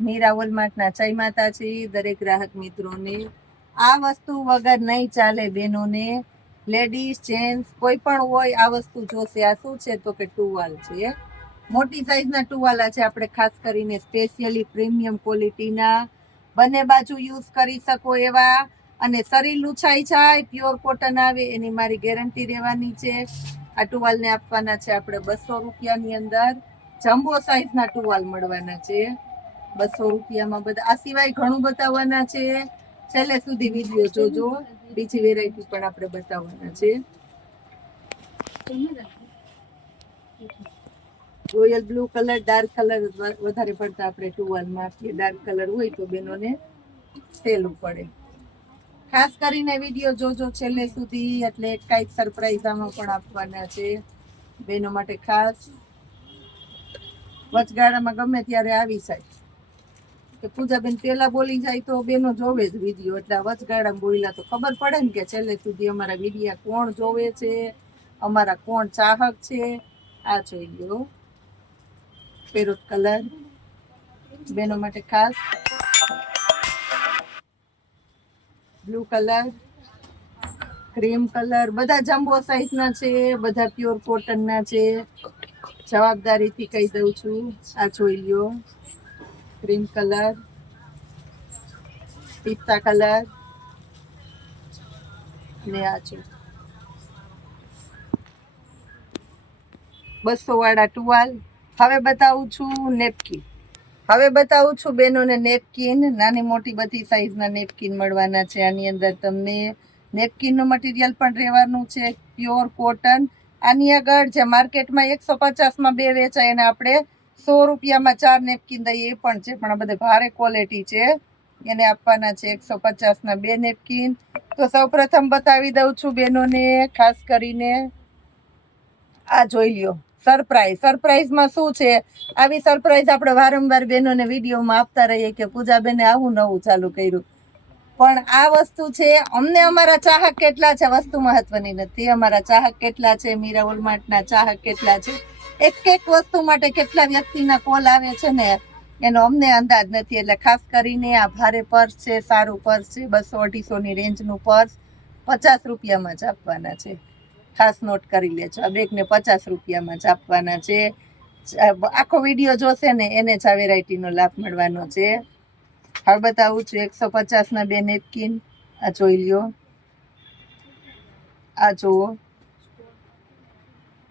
મીરા વોલમાર્ટના જય માતાજી દરેક ગ્રાહક મિત્રોને। આ વસ્તુ વગર નહીં ચાલે બહેનોને, લેડીઝ જેન્ટ્સ કોઈ પણ હોય આ વસ્તુ જોશે। આ શું છે તો કે ટુવાલ છે, મોટી સાઈઝના ટુવાલા છે। આપણે ખાસ કરીને સ્પેશિયલી પ્રીમિયમ ક્વોલિટીના, બંને બાજુ યુઝ કરી શકો એવા, અને શરીર લૂછાઈ જાય પ્યોર કોટન આવે એની મારી ગેરંટી રહેવાની છે। આ ટુવાલને આપવાના છે આપણે 200 રૂપિયાની અંદર। જમ્બો સાઈઝના ટુવાલ મળવાના છે 200 રૂપિયામાં બધા। આ સિવાય ઘણું બતાવવાના છે, છેલ્લે સુધી વિડીયો જોજો, બીજી વેરાયટી પણ આપણે બતાવવાના છે। Royal blue colour, dark colour વધારે પડતા આપણે ટુવાલમાં આપીએ। ડાર્ક કલર હોય તો બહેનોને સહેલું પડે। ખાસ કરીને વિડીયો જોજો છેલ્લે સુધી, એટલે કાંઈક સરપ્રાઈઝ આમાં પણ આપવાના છે બહેનો માટે ખાસ। વચગાળામાં ગમે ત્યારે આવી જાય કે પૂજાબેન પેલા બોલી જાય તો બેનો જોવે જ વિડીયો, એટલે વચગાળામાં બોલ્યા તો ખબર પડે ને કે છેલ્લે સુધી અમારા વિડીયા કોણ જોવે છે, અમારા કોણ ચાહક છે। આ જોઈ લો પેરોટ કલર બેનો માટે ખાસ, બ્લુ કલર, ક્રીમ કલર, બધા જમ્બો સાઈઝના છે, બધા પ્યોર કોટનના છે। જવાબદારીથી કહી દઉં છું। આ જોઈ લો ક્રીમ કલર, પિસ્તા કલર ને આ છે 200 વાળા ટુવાલ। હવે બતાવું છું નેપકિન। હવે બતાવું છું બેનોને નેપકિન, નાની મોટી બધી સાઈઝના નેપકિન મળવાના છે। આની અંદર તમને નેપકિનનું મટીરિયલ પણ રહેવાનું છે પ્યોર કોટન। આની આગળ જે માર્કેટમાં 150માં 2 વેચાય અને આપણે 100 રૂપિયામાં 4 નેપકિન દઈએ એ પણ છે, પણ આ બધા ભારે ક્વોલિટી છે, એને આપવાના છે 150ના 2 નેપકિન। તો સૌપ્રથમ બતાવી દઉં છું બેનોને ખાસ કરીને, આ જોઈ લ્યો સરપ્રાઈઝ। સરપ્રાઈઝમાં શું છે, આવી સરપ્રાઈઝ આપણે વારંવાર બહેનોને વિડીયોમાં આપતા રહીએ કે પૂજાબેને આવું નવું ચાલુ કર્યું, પણ આ વસ્તુ છે અમને અમારા ચાહક કેટલા છે વસ્તુ મહત્વની નથી, અમારા ચાહક કેટલા છે, મીરા વોલમાર્ટના ચાહક કેટલા છે, એક એક વસ્તુ માટે કેટલા વ્યક્તિના કોલ આવે છે ને એનો અમને અંદાજ નથી। એટલે ખાસ કરીને આ ભારે પર્સ છે, સારું પર્સ છે, 200-250ની રેન્જનું પર્સ 50 રૂપિયામાં જ આપવાના છે। ખાસ નોટ કરી લેજો, આ બેગને 50 રૂપિયામાં જ આપવાના છે। આખો વિડીયો જોશે ને એને જ આ વેરાયટીનો લાભ મળવાનો છે। હવે બતાવું છું 150ના 2 નેપકિન। આ જોઈ લ્યો, આ જુઓ,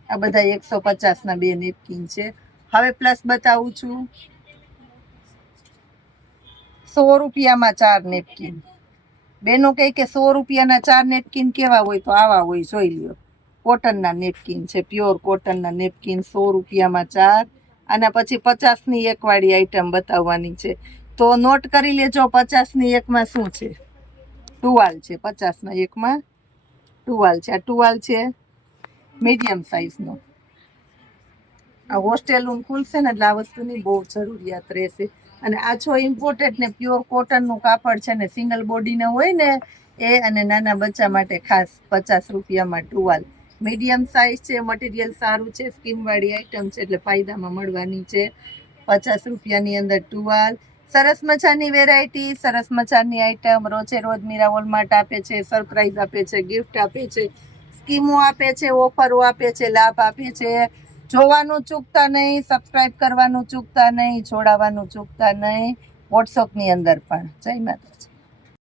આ બધા 150ના 2 નેપકિન છે। હવે પ્લસ બતાવું છું 100 રૂપિયામાં 4 નેપકિન। બેનો કહે કે 100 રૂપિયાના 4 નેપકિન કેવા હોય, તો આવા હોય, જોઈ લ્યો કોટનના નેપકિન છે, પ્યોર કોટનના નેપકિન 100 રૂપિયામાં 4। આના પછી 50ની 1 વાળી આઈટમ બતાવવાની છે, તો નોટ કરી લેજો 50ની 1માં શું છે, ટુવાલ છે। 50ના 1માં ટુવાલ છે। આ ટુવાલ છે મીડિયમ સાઈઝનો। આ હોસ્ટેલનું ખુલશે ને એટલે આ વસ્તુની બહુ જરૂરિયાત રહેશે। અને આ છો ઇમ્પોર્ટેડ ને પ્યોર કોટનનું કાપડ છે ને, સિંગલ બોડીને હોય ને એ, અને નાના બચ્ચા માટે ખાસ 50 રૂપિયામાં ટુવાલ। મીડિયમ સાઈઝ છે, મટીરિયલ સારું છે, સ્કીમવાળી આઈટમ છે, એટલે ફાયદામાં મળવાની છે। 50 રૂપિયાની અંદર ટુવાલ, સરસ મજાની વેરાયટી, સરસ મજાની આઈટમ રોજે રોજ મીરા વોલમાર્ટ આપે છે, સરપ્રાઈઝ આપે છે, ગિફ્ટ આપે છે, સ્કીમો આપે છે, ઓફરો આપે છે, લાભ આપે છે। જોવાનું ચૂકતા નહીં, સબસ્ક્રાઈબ કરવાનું ચૂકતા નહીં, જોડાવાનું ચૂકતા નહીં, વોટ્સઅપની અંદર પણ। જય માતાજી।